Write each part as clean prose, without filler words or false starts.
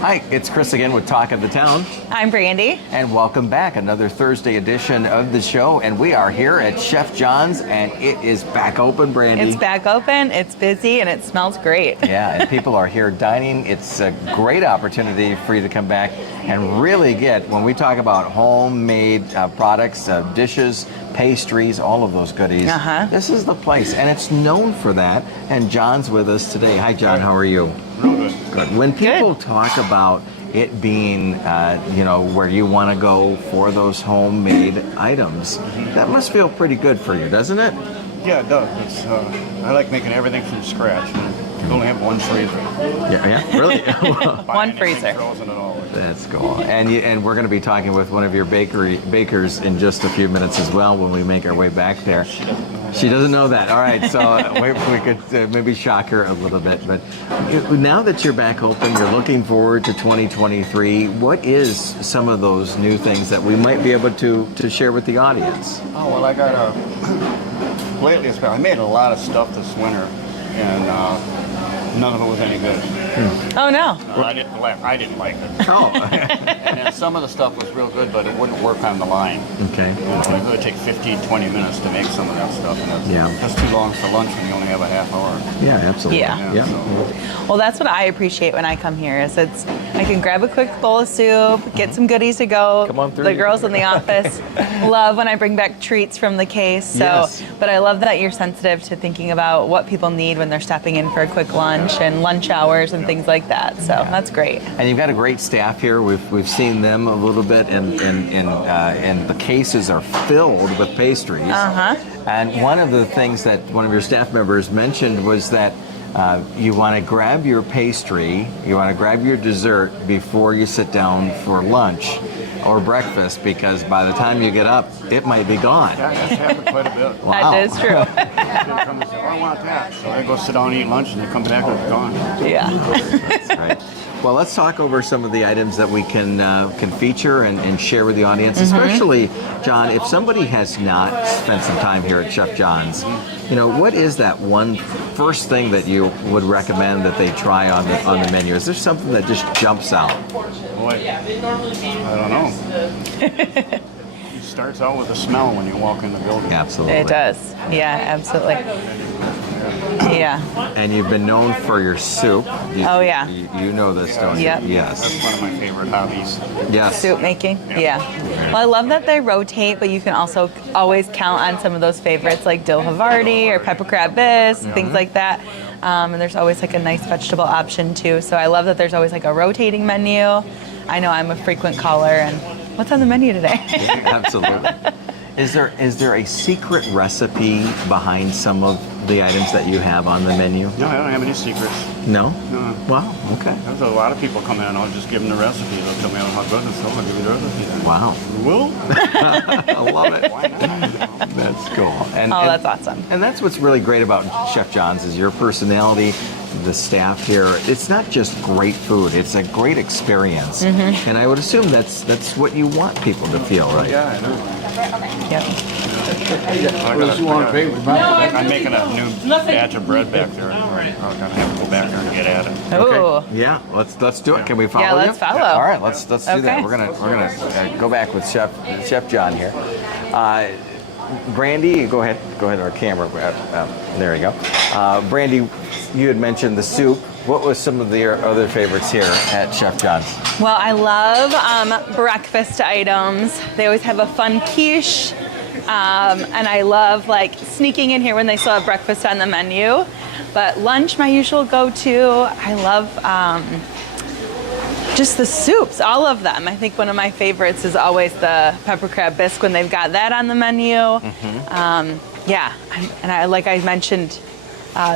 Hi, it's Chris again with Talk of the Town. I'm Brandy. And welcome back. Another Thursday edition of the show. And we are here at Chef John's, and it is back open, Brandy. It's back open, it's busy, and it smells great. Yeah, and people are here dining. It's a great opportunity for you to come back and really get, when we talk about homemade products, dishes, pastries, all of those goodies, this is the place. And it's known for that. And John's with us today. Hi, John. How are you? Real good. Good. When people talk about it being, where you want to go for those homemade items, that must feel pretty good for you, doesn't it? Yeah, it does. It's, I like making everything from scratch. You only have one freezer. Yeah, really? One freezer. Frozen and all. That's cool. And we're going to be talking with one of your bakers in just a few minutes as well when we make our way back there. She doesn't know that. All right, so we could maybe shock her a little bit. But now that you're back open, you're looking forward to 2023. What is some of those new things that we might be able to share with the audience? Oh, well, I got lately I made a lot of stuff this winter, and none of it was any good. Oh, no. I didn't like it. Oh. And then some of the stuff was real good, but it wouldn't work on the line. Okay. It would take 15, 20 minutes to make some of that stuff, and that's too long for lunch when you only have a half hour. Yeah, absolutely. Yeah. So. Well, that's what I appreciate when I come here. Is I can grab a quick bowl of soup, get some goodies to go. Come on through. The girls in the office love when I bring back treats from the case. So, Yes. But I love that you're sensitive to thinking about what people need when they're stepping in for a quick lunch and lunch hours and things like that. So that's great. And you've got a great staff here. We've seen them a little bit, and the cases are filled with pastries. And one of the things that one of your staff members mentioned was that you want to grab your pastry, you want to grab your dessert before you sit down for lunch or breakfast, because by the time you get up, it might be gone. Yeah, that's happened quite a bit. Wow. That is true. They come and say, I want that. So I go sit down and eat lunch, and they come back and it's gone. Yeah. That's right. Well, let's talk over some of the items that we can feature and share with the audience, especially, John, if somebody has not spent some time here at Chef John's, what is that one first thing that you would recommend that they try on the menu? Is there something that just jumps out? Boy, I don't know. It starts out with a smell when you walk in the building. Absolutely. It does. Yeah, absolutely. Yeah. And you've been known for your soup. Oh, yeah. You know this, don't Yep. you? Yes. That's one of my favorite hobbies. Yes. Soup making, yeah. Well, I love that they rotate, but you can also always count on some of those favorites like dill Havarti or pepper crab bisque, things like that. And there's always like a nice vegetable option too. So I love that there's always like a rotating menu. I know I'm a frequent caller, and what's on the menu today? Absolutely. Is there a secret recipe behind some of the items that you have on the menu? No, I don't have any secrets. No? No. Wow, okay. There's a lot of people come in, I'll just give them the recipe. They'll tell me how good it is, so I'll give you the recipe then. Wow. Will? I love it. Why not? That's cool. And, That's awesome. And that's what's really great about Chef John's is your personality, the staff here. It's not just great food, it's a great experience. And I would assume that's what you want people to feel, right? Yeah, I know. Yep. I'm making a new batch of bread back there. I'm gonna have to go back there and get at it. Oh. Yeah, let's do it. Can we follow Yeah, let's you? follow. All right, let's do that. Okay. We're gonna go back with Chef John here. Brandy, go ahead. Our camera. There you go. Brandy, you had mentioned the soup. What was some of your other favorites here at Chef John's? Well, I love breakfast items. They always have a fun quiche. And I love like sneaking in here when they still have breakfast on the menu. But lunch, my usual go-to. I love just the soups, all of them. I think one of my favorites is always the pepper crab bisque when they've got that on the menu. Yeah, and like I mentioned,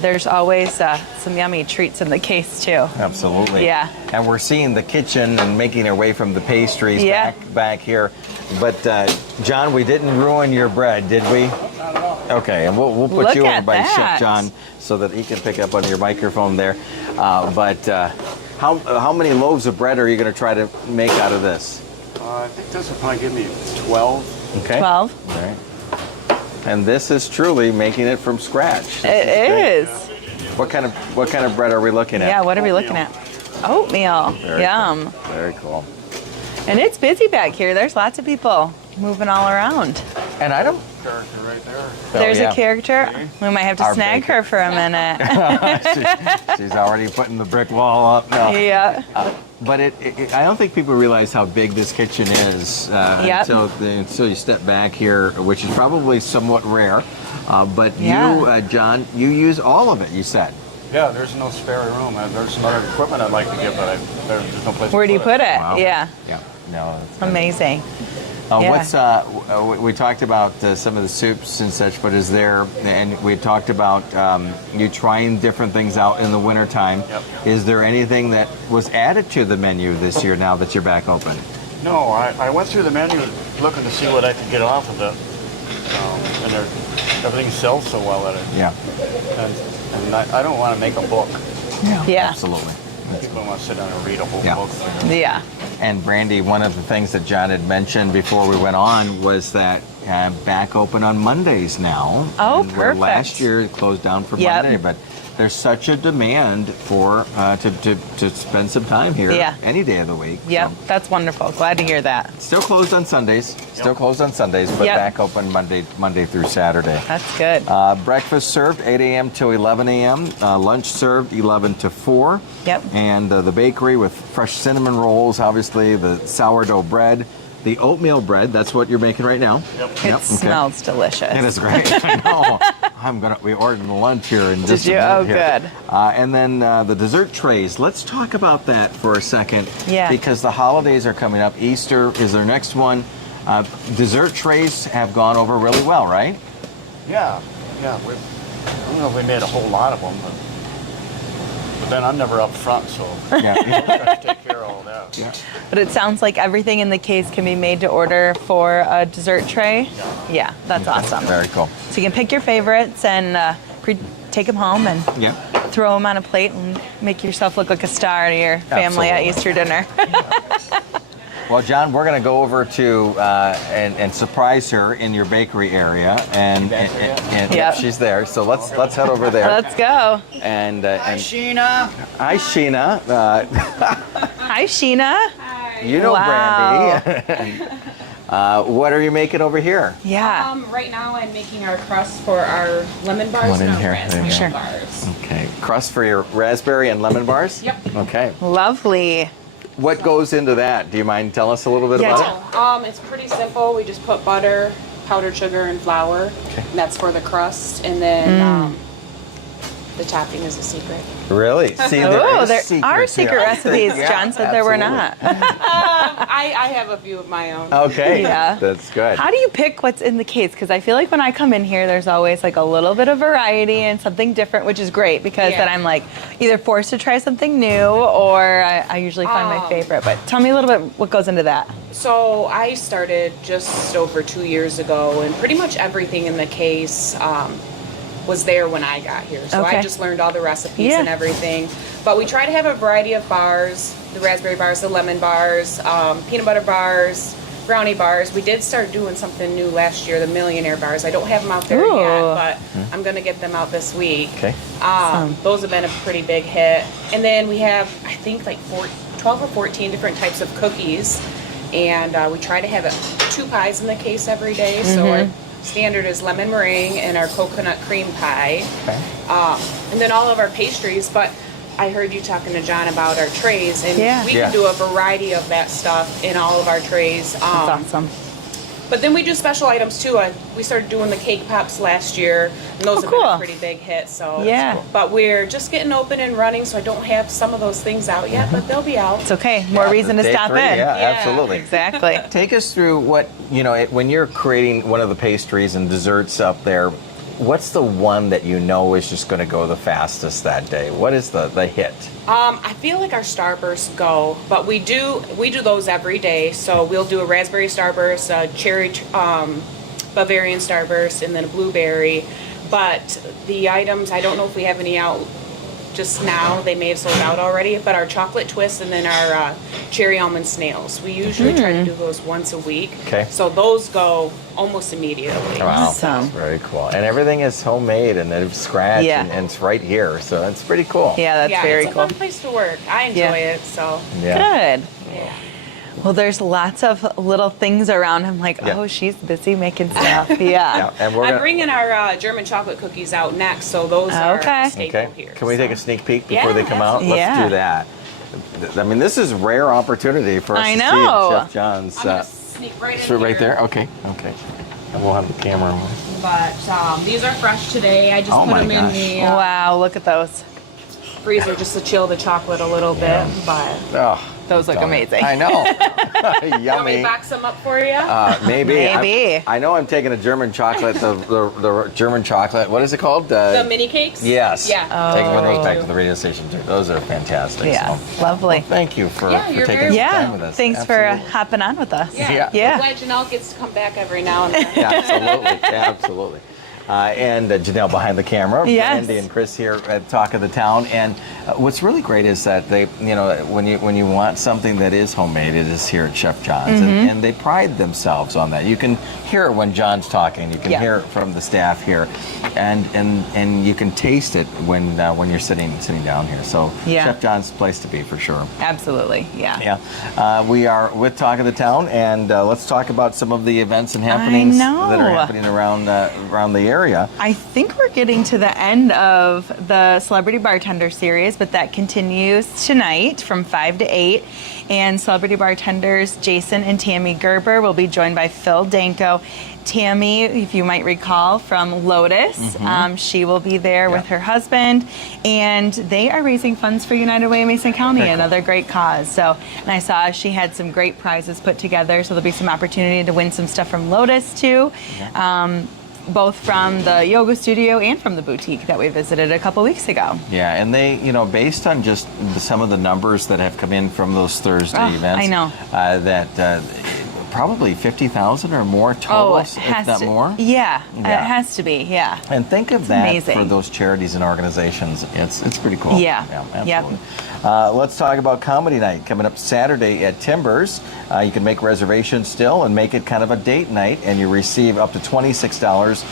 there's always some yummy treats in the case too. Absolutely. Yeah. And we're seeing the kitchen and making our way from the pastries back here. But John, we didn't ruin your bread, did we? Not at all. Okay, and we'll put Look you over at by that. Chef John so that he can pick up on your microphone there. How many loaves of bread are you going to try to make out of this? I think this will probably give me 12. Okay. 12. All right. And this is truly making it from scratch. It is. What kind of bread are we looking at? Yeah, what are we looking at? Oatmeal. Very Yum. Cool. Very cool. And it's busy back here. There's lots of people moving all around. And I don't. Character right there. There's yeah. a character. We might have to Our snag baker. her for a minute. She's already putting the brick wall up. No. Yeah. But I don't think people realize how big this kitchen is Yep. until you step back here, which is probably somewhat rare. But Yeah. you, John, you use all of it, you said. Yeah, there's no spare room. There's some other equipment I'd like to give, but there's no place. Where do you put it? Wow. Yeah. Yeah. No. That's good. Amazing. Yeah. We talked about some of the soups and such, but is there, and we talked about you trying different things out in the wintertime. Yep. Is there anything that was added to the menu this year now that you're back open? No, I went through the menu looking to see what I could get off of it. And everything sells so well at it. Yeah. And I don't want to make a book. Yeah. Absolutely. People want to sit down and read a whole Yeah. book. Yeah. And Brandy, one of the things that John had mentioned before we went on was that back open on Mondays now. Oh, And where perfect. last year it closed down for Yep. Monday, but there's such a demand for to spend some time here Yeah. any day of the week. Yep. So, That's wonderful. Glad to hear that. still closed on Sundays. Still closed on Sundays, but Yep. back open Monday through Saturday. That's good. Breakfast served 8 a.m. till 11 a.m. Lunch served 11 to 4. Yep. And the bakery with fresh cinnamon rolls, obviously, the sourdough bread, the oatmeal bread. That's what you're making right now. Yep. It okay. smells delicious. It is great. I know. We ordered the lunch here in just Did you? a minute Oh, here. good. And then the dessert trays. Let's talk about that for a second. Yeah. Because the holidays are coming up. Easter is our next one. Dessert trays have gone over really well, right? Yeah. I don't know if we made a whole lot of them, but then I'm never up front, so Yeah. I have to take care of all that. Yeah. But it sounds like everything in the case can be made to order for a dessert tray. Yeah, that's awesome. Very cool. So you can pick your favorites and take them home and Yeah. throw them on a plate and make yourself look like a star to your family at Absolutely. Easter dinner. Well, John, we're going to go over to and surprise her in your bakery area, and Yep. she's there. So let's head over there. Let's go. And Sheena. hi, Sheena. Hi, Sheena. You know Wow. Brandy. What are you making over here? Yeah. Right now I'm making our crust for our lemon bars One in and our here. raspberry Sure. bars. Okay, crust for your raspberry and lemon bars. Yep. Okay. Lovely. What goes into that? Do you mind telling us a little bit Yeah, about it? It's pretty simple. We just put butter, powdered sugar, and flour. Okay. And that's for the crust. And then the topping is a secret. Really? See, Oh, is there secrets are here. secret recipes. Yeah, John said there were absolutely. not. I have a few of my own. Okay. Yeah. That's good. How do you pick what's in the case? Because I feel like when I come in here, there's always like a little bit of variety and something different, which is great because Yeah. then I'm like either forced to try something new or I usually find my favorite. But tell me a little bit what goes into that. So I started just over 2 years ago, and pretty much everything in the case was there when I got here. So Okay. I just learned all the recipes Yeah. and everything. But we try to have a variety of bars, the raspberry bars, the lemon bars, peanut butter bars, brownie bars. We did start doing something new last year, the millionaire bars. I don't have them out there Ooh. yet, but I'm going to get them out this week. Okay. Awesome. Those have been a pretty big hit. And then we have, I think, like 12 or 14 different types of cookies. And we try to have 2 pies in the case every day. So our standard is lemon meringue and our coconut cream pie. Okay. And then all of our pastries. But I heard you talking to John about our trays. And Yeah. we Yeah. can do a variety of that stuff in all of our trays. That's awesome. But then we do special items too. We started doing the cake pops last year, and those have cool. been a pretty big hit. So Yeah. But we're just getting open and running, so I don't have some of those things out yet, but they'll be out. It's okay. More Yeah, reason to day stop 3, in. Yeah, Yeah. absolutely. Exactly. Take us through what, when you're creating one of the pastries and desserts up there, what's the one that you know is just going to go the fastest that day? What is the hit? I feel like our starbursts go, but we do those every day. So we'll do a raspberry starburst, a cherry Bavarian starburst, and then a blueberry. But the items, I don't know if we have any out just now. They may have sold out already, but our chocolate twist and then our cherry almond snails. We usually try to do those once a week. Okay. So those go almost immediately. Wow, Awesome. very cool. And everything is homemade and it's scratch Yeah. and it's right here, so it's pretty cool. Yeah, that's Yeah, very it's a cool. fun place to work. I enjoy Yeah. it. So Yeah. Good. Well, there's lots of little things around. I'm like, Yeah. oh, she's busy making stuff. Yeah, Yeah. and we're I'm gonna, bringing our German chocolate cookies out next. So those Okay. are staple okay. here. Can we take a sneak peek before Yeah, they come out? Let's absolutely. do that. I mean, this is rare opportunity for us I to know. see at Chef John's. I'm gonna sneak right in So right here. there? Okay, okay. And we'll have the camera. But these are fresh today. I just Oh put my them in gosh. the Wow, look at those. freezer just to chill the chocolate a little Yeah. bit. But Oh, Those look tell me. amazing. I know. want me to Yummy. box them up for you? Maybe. Maybe. I know I'm taking a German chocolate, the German chocolate. What is it called? the mini cakes? Yes. Yeah. Taking one of those Oh. back to the radio station too. Those are fantastic. Yeah, So, lovely. thank you for, Yeah, for you're taking very some time Yeah, with us. thanks Absolutely. for hopping on with us. Yeah. Yeah. I'm glad Janelle gets to come back every now and then. Yeah, absolutely. Absolutely. And Janelle behind the camera, Yes. Brandy and Chris here at Talk of the Town. And what's really great is that they, you know, when you want something that is homemade, it is here at Chef John's, Mm-hmm. and they pride themselves on that. You can hear it when John's talking. You can Yeah. hear it from the staff here, and you can taste it when you're sitting down here. So Yeah. Chef John's place to be for sure. Absolutely. Yeah. Yeah, we are with Talk of the Town, and let's talk about some of the events and happenings know. that are happening around the area. I think we're getting to the end of the Celebrity Bartender series, but that continues tonight from 5 to 8. And Celebrity Bartenders Jason and Tammy Gerber will be joined by Phil Danko. Tammy, if you might recall from Lotus, she will be there with her husband, and they are raising funds for United Way of Mason County, Very cool. another great cause. So, and I saw she had some great prizes put together, so there'll be some opportunity to win some stuff from Lotus too. Both from the yoga studio and from the boutique that we visited a couple weeks ago. Yeah, and they, you know, based on just some of the numbers that have come in from those Thursday Oh, events, I know. That probably 50,000 or more total, it if has not to. more. Yeah, Yeah. it has to be. Yeah. And think of that amazing. for those charities and organizations. It's pretty cool. Yeah. Yep. absolutely. Let's talk about Comedy Night coming up Saturday at Timbers. You can make reservations still and make it kind of a date night, and you receive up to $26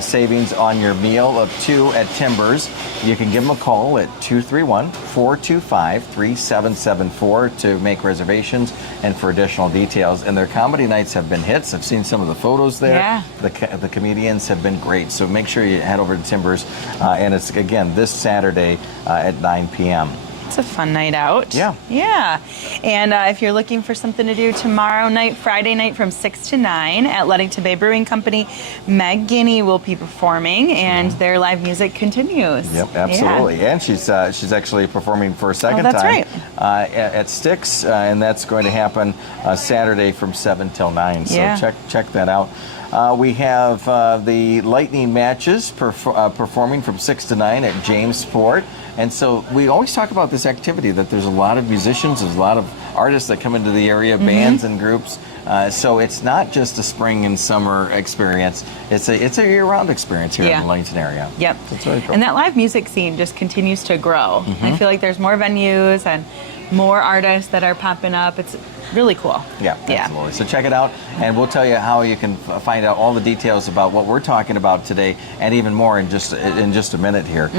savings on your meal of 2 at Timbers. You can give them a call at 231-425-3774 to make reservations and for additional details. And their comedy nights have been hits. I've seen some of the photos there. Yeah. The comedians have been great. So make sure you head over to Timbers. And it's, again, this Saturday at 9 p.m. It's a fun night out. Yeah. Yeah. And if you're looking for something to do tomorrow night, Friday night from 6 to 9 at Ludington Bay Brewing Company, Meg Guinea will be performing, and their live music continues. Yep, absolutely. And she's actually performing for a second that's time right. at Styx, and that's going to happen Saturday from 7 till 9. So Yeah. check that out. We have the Lightning Matches performing from 6 to 9 at Jamesport. And so we always talk about this activity, that there's a lot of musicians, there's a lot of artists that come into the area, Mm-hmm. bands and groups. So it's not just a spring and summer experience. It's a year-round experience here Yeah. in the Ludington area. Yep. So it's really cool. And that live music scene just continues to grow. I feel like there's more venues and more artists that are popping up. It's really cool. Yeah, absolutely. So check it out, and we'll tell you how you can find out all the details about what we're talking about today, and even more in just a minute here.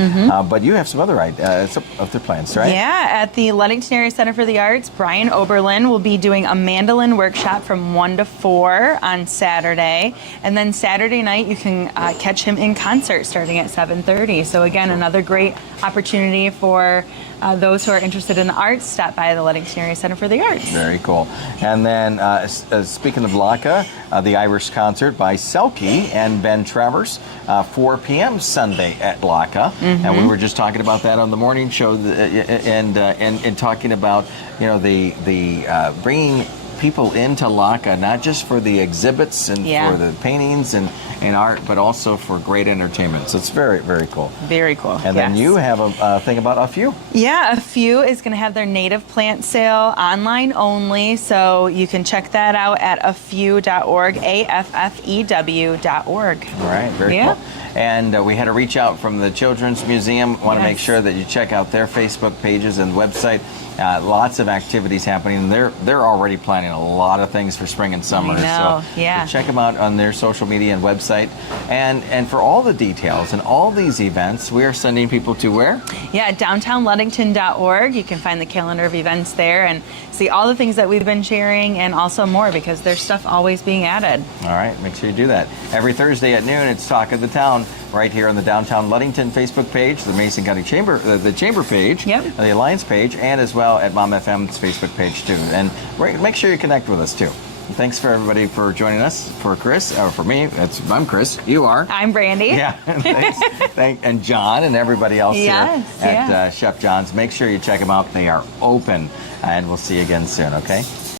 But you have some other other plans, right? Yeah, at the Ludington Area Center for the Arts, Brian Oberlin will be doing a mandolin workshop from 1 to 4 on Saturday. And then Saturday night, you can catch him in concert starting at 7:30. So again, another great opportunity for those who are interested in the arts. Stop by the Ludington Area Center for the Arts. Very cool. And then, speaking of LACA, the Irish concert by Selkie and Ben Travers, 4 p.m. Sunday at LACA. And we were just talking about that on the morning show, and talking about, you know, the bringing people into LACA, not just for the exhibits and for the paintings and art, but also for great entertainment. So it's very, very cool. Very cool. And then you have a thing about A Few. Yeah, A Few is going to have their native plant sale online only, so you can check that out at affew.org, AFFEW.org. All right, very cool. And we had a reach out from the Children's Museum. Want to make sure that you check out their Facebook pages and website. Lots of activities happening. They're already planning a lot of things for spring and summer. I know, so check them out on their social media and website. And for all the details and all these events, we are sending people to where? Yeah, downtownludington.org. You can find the calendar of events there and see all the things that we've been sharing and also more, because there's stuff always being added. All right, make sure you do that. Every Thursday at noon, it's Talk of the Town right here on the Downtown Ludington Facebook page, the Mason County Chamber, the Chamber page, the Alliance page, and as well at Mom FM's Facebook page too. And make sure you connect with us too. Thanks for everybody for joining us. For Chris, or for me, I'm Chris. You are. I'm Brandy. Yeah, thanks. And John and everybody else here at Chef John's. Make sure you check them out. They are open, and we'll see you again soon, okay?